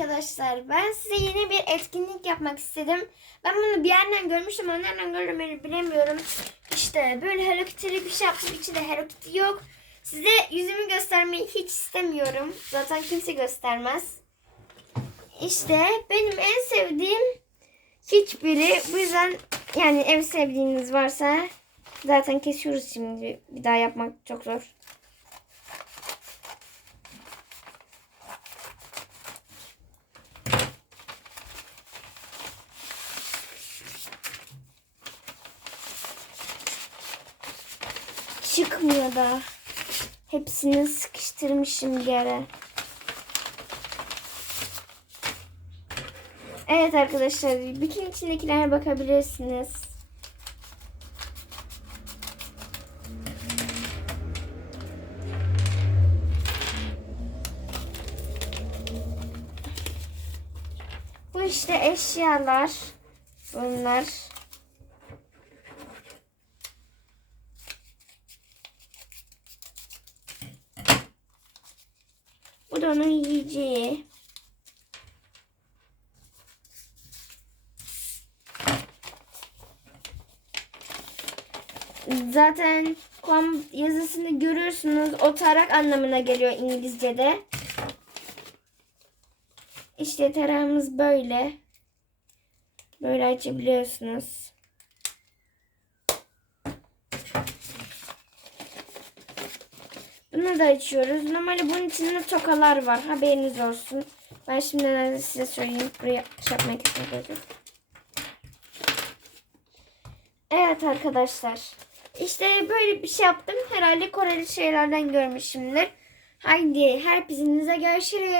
arkadaşlar. Ben size yeni bir etkinlik yapmak istedim. Ben bunu bir yerden görmüştüm ama nereden gördüğümü bilemiyorum. İşte böyle Hello Kitty'li bir şey yaptım. İçinde Hello Kitty yok. Size yüzümü göstermeyi hiç istemiyorum. Zaten kimse göstermez. İşte benim en sevdiğim hiçbiri. Bu yüzden yani en sevdiğiniz varsa zaten kesiyoruz şimdi. Bir daha yapmak çok zor. Çıkmıyor da. Hepsini sıkıştırmışım bir yere. Evet arkadaşlar, bütün içindekilere bakabilirsiniz. Bu işte eşyalar. Bunlar. Bu onun yiyeceği. Zaten kom yazısını görüyorsunuz. O tarak anlamına geliyor İngilizce'de. İşte tarağımız böyle. Böyle açabiliyorsunuz. Bunu da açıyoruz. Normalde bunun içinde tokalar var. Haberiniz olsun. Ben şimdiden size söyleyeyim. Buraya şey yapmak istedim. Evet arkadaşlar. İşte böyle bir şey yaptım. Herhalde Koreli şeylerden görmüşümdür. Haydi hepinize görüşürüz.